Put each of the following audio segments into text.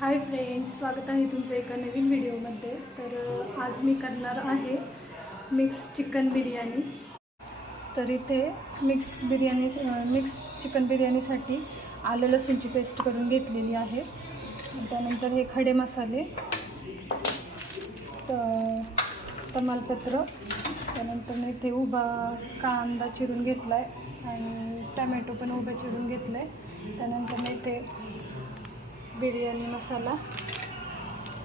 Hi friends स्वागत आहे तुमचं एका नवीन व्हिडिओमध्ये. तर आज मी करणार आहे मिक्स चिकन बिर्याणी. तर इथे मिक्स बिर्याणी मिक्स चिकन बिर्याणीसाठी आलं लसूणची पेस्ट करून घेतलेली आहे. त्यानंतर हे खडे मसाले त- तमालपत्र त्यानंतर मी इथे उभा कांदा चिरून घेतला आहे आणि टमॅटो पण उभा चिरून घेतला आहे त्यानंतर मी इथे बिर्याणी मसाला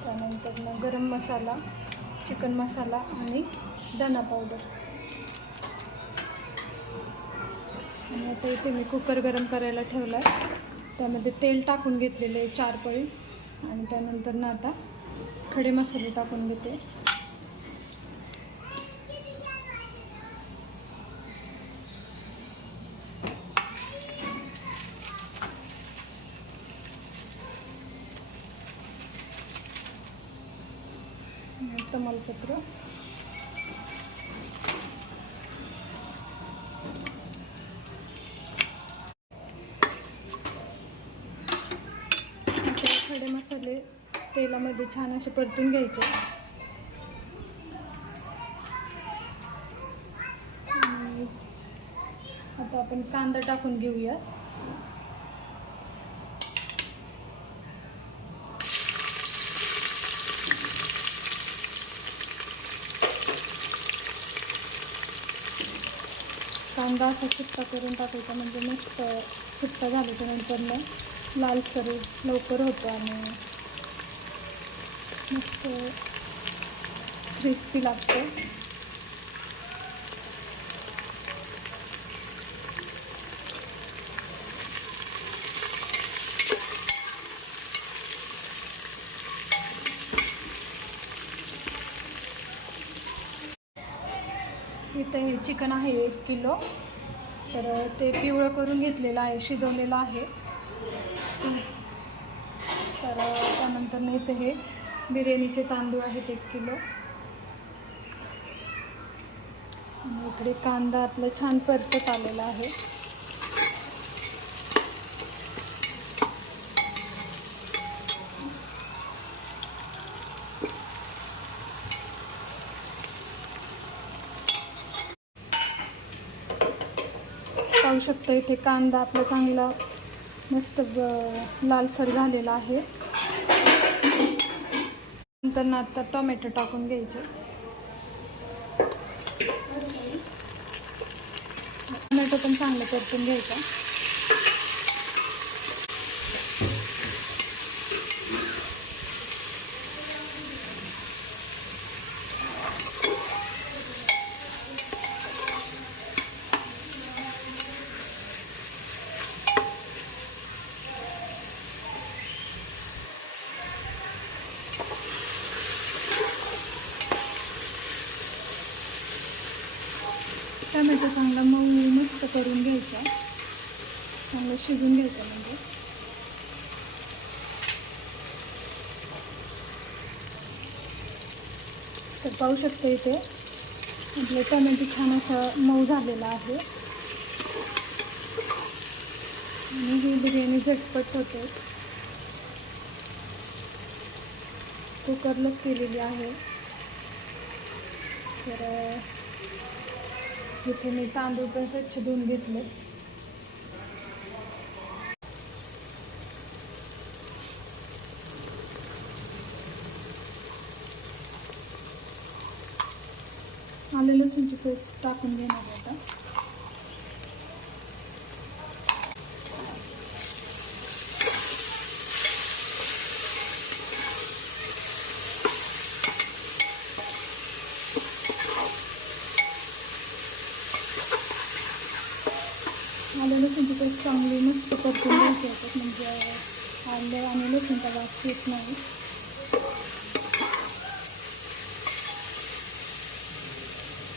त्यानंतर गरम मसाला चिकन मसाला आणि धना पावडर आणि आता इथे मी कुकर गरम करायला ठेवला आहे त्यामध्ये तेल टाकून घेतलेले आहे चार पळी. आणि त्यानंतर ना आता खडे मसाले टाकून घेते. मालपत्र आता खडे मसाले तेलामध्ये छान असे परतून घ्यायचे. आता आपण कांदा टाकून घेऊया कांदा असा सुट्टा करून टाकायचा म्हणजे मस्त सुट्टा झाल्याच्यानंतर मग लालसर लवकर होतो आणि मस्त क्रिस्पी लागतो. इथं हे चिकन आहे एक किलो. तर ते पिवळं करून घेतलेलं आहे शिजवलेलं आहे. तर त्यानंतर नाही इथे हे बिर्याणीचे तांदूळ आहेत एक किलो. इकडे कांदा आपला छान परतत आलेला आहे. शकता. इथे कांदा आपला चांगला मस्त लालसर झालेला आहे. नंतर ना आता टोमॅटो टाकून घ्यायचे. टोमॅटो पण चांगलं परतून घ्यायचा. टोमॅटो चांगला मऊ मस्त करून घ्यायचा. चांगलं शिजून घ्यायचं म्हणजे. तर पाहू शकतो इथे आपलं टोमॅटो छान असं मऊ झालेला आहे. आणि ही बिर्याणी झटपट होते. कुकरलाच केलेली आहे. तर इथे मी तांदूळ पण स्वच्छ धुवून घेतले. आले लसूणची पेस्ट टाकून घेणार आता आलं लसूणची पेस्ट खूप मस्त ठेवतात म्हणजे आलं आणि लसूणचा वास येत नाही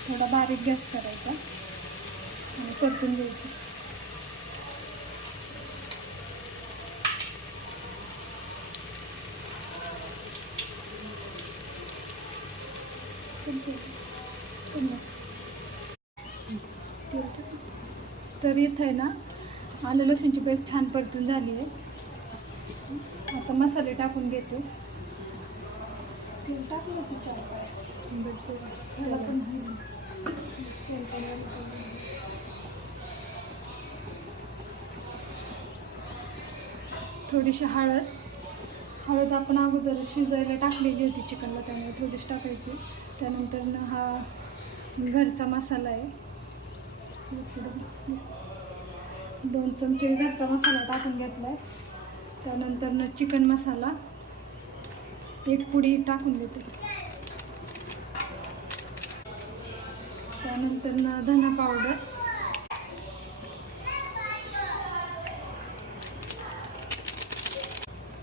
थोडा बारीक गॅस करायचा आणि परतून घ्यायचं तर इथं आहे ना आलं लसूणची पेस्ट छान परतून झाली आहे. आता मसाले टाकून घेते. तेल टाकलं तिच्या ह्याला थोडीशी हळद. हळद आपण अगोदर शिजायला टाकलेली होती चिकनला त्यामुळे थोडीशी टाकायची. त्यानंतर हा घरचा मसाला आहे. दोन चमचे घरचा मसाला टाकून घेतला आहे त्यानंतर न चिकन मसाला एक पुडी टाकून देते त्यानंतर न धना पावडर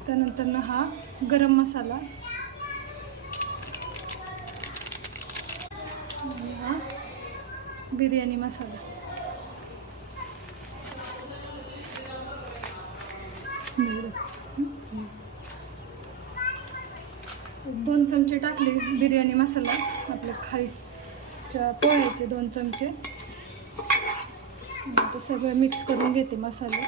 त्यानंतर हा गरम मसाला. आणि हा बिर्याणी मसाला दोन चमचे टाकले बिर्याणी मसाला आपल्या खायच्या पोळ्याचे दोन चमचे. ते सगळं मिक्स करून घेते मसाले.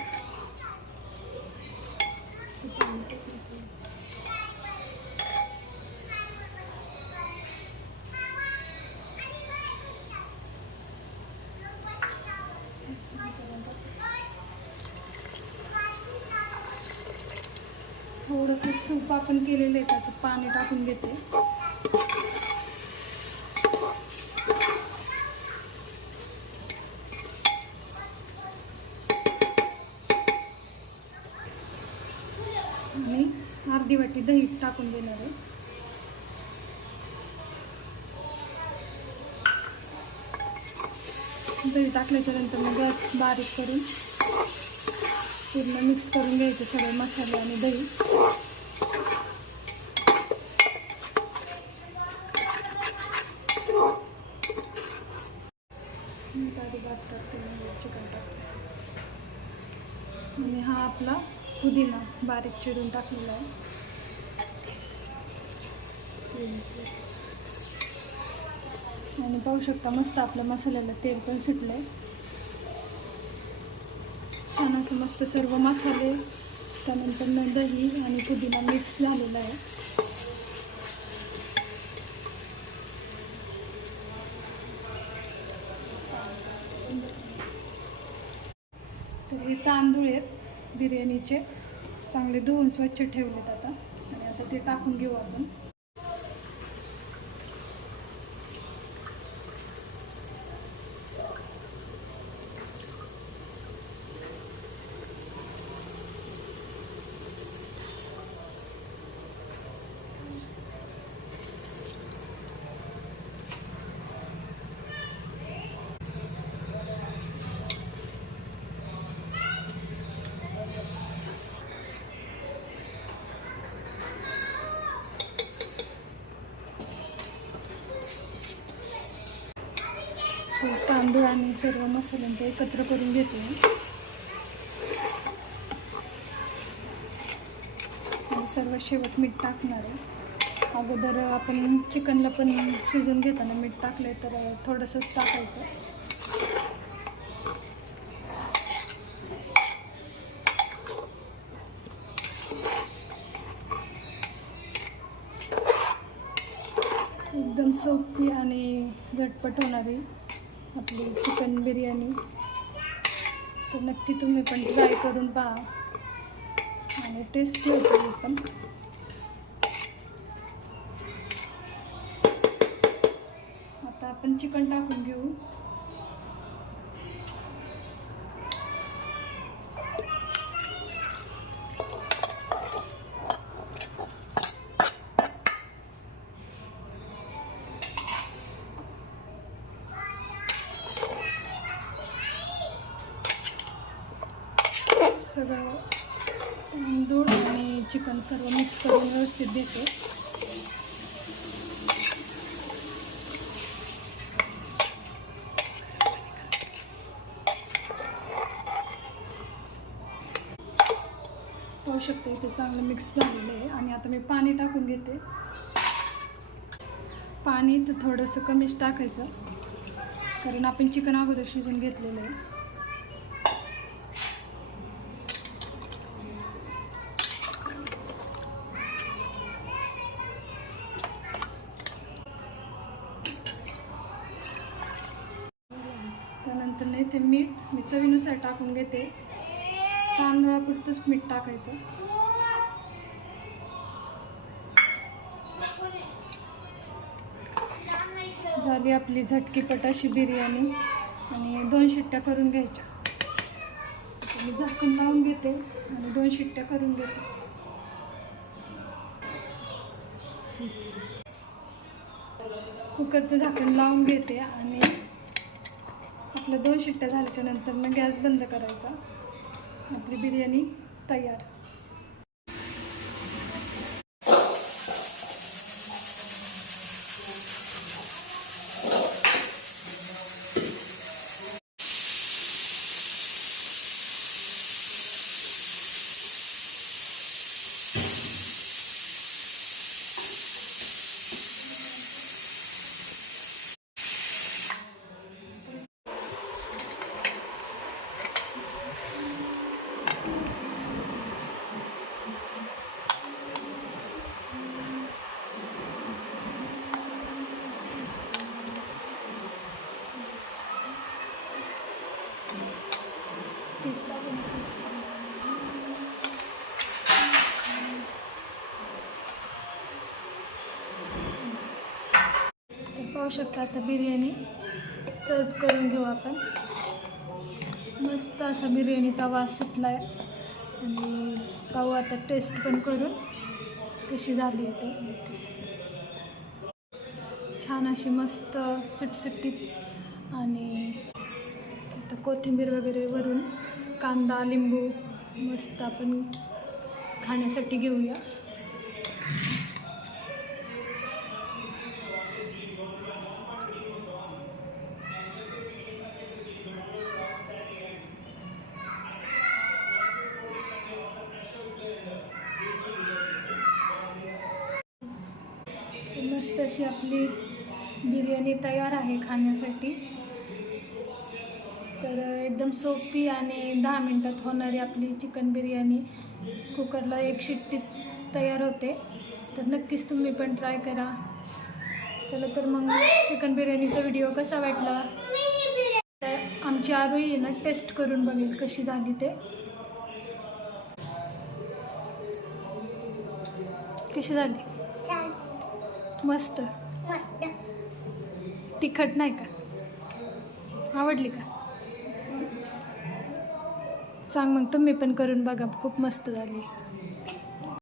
थोडंसं सूप आपण केलेलं आहे त्याचं पाणी टाकून घेते. मी अर्धी वाटी दही टाकून देणार आहे. दही टाकल्याच्या नंतर मग गॅस बारीक करून पूर्ण मिक्स करून घ्यायचे सगळे मसाले आणि दही मी बारीक भात टाकते मग चिकन टाकते आणि हा आपला पुदिना बारीक चिरून टाकलेलं आहे. आणि पाहू शकता मस्त आपल्या मसाल्याला तेल पण सुटलं आहे छान असं मस्त सर्व मसाले त्यानंतर न दही आणि पुदिना मिक्स झालेला आहे. तर हे तांदूळ आहेत बिर्याणीचे. चांगले धुवून स्वच्छ ठेवलेत आता. आणि आता ते टाकून घेऊ आपण ते आणि सर्व मसाल्यांचं एकत्र करून घेते आणि सर्व शेवट मीठ टाकणार आहे. अगोदर आपण चिकनला पण शिजून घेताना मीठ टाकले तर थोडंसंच टाकायचं. एकदम सोपी आणि झटपट होणारी आपली चिकन बिर्याणी. तर नक्की तुम्ही पण ट्राय करून पहा. आणि टेस्ट होते पण. आता आपण चिकन टाकून घेऊ. सगळं दूध आणि चिकन सर्व मिक्स करून व्यवस्थित देते. पाहू शकते इथे चांगलं मिक्स झालेलं आहे. आणि आता मी पाणी टाकून घेते. पाणी तर थोडंसं कमीच टाकायचं. कारण आपण चिकन अगोदर शिजून घेतलेलं आहे इथे मीठ मी चवीनुसार टाकून घेते. तांदळापुरतंच मीठ टाकायचं. झाली आपली झटकीपट अशी बिर्याणी. आणि दोन शिट्ट्या करून घ्यायच्या. आता मी झाकण लावून घेते आणि दोन शिट्ट्या करून घेते. कुकरचं झाकण लावून घेते आणि आपल्या दोन शिट्ट्या झाल्याच्यानंतर मग गॅस बंद करायचा. आपली बिर्याणी तयार. पाहू शकता आता बिर्याणी सर्व करून घेऊ आपण. मस्त असा बिर्याणीचा वास सुटला आहे आणि पाहू आता टेस्ट पण करून कशी झाली आहे ते. छान अशी मस्त सुटसुटीत आणि कोथिंबीर वगैरे वरून कांदा लिंबू मस्त आपण खाण्यासाठी घेऊया. मस्त अशी आपली बिर्याणी तयार आहे खाण्यासाठी. एकदम सोपी आणि दहा मिनटात होणारी आपली चिकन बिर्याणी कुकरला एक शिट्टीत तयार होते. तर नक्कीच तुम्ही पण ट्राय करा. चला तर मग चिकन बिर्याणीचा व्हिडिओ कसा वाटला? तर आमची आरोही आहे ना टेस्ट करून बघेल कशी झाली ते. कशी झाली? मस्त. तिखट नाही का? आवडली का? सांग मग तुम्ही पण करून बघा. खूप मस्त झाली.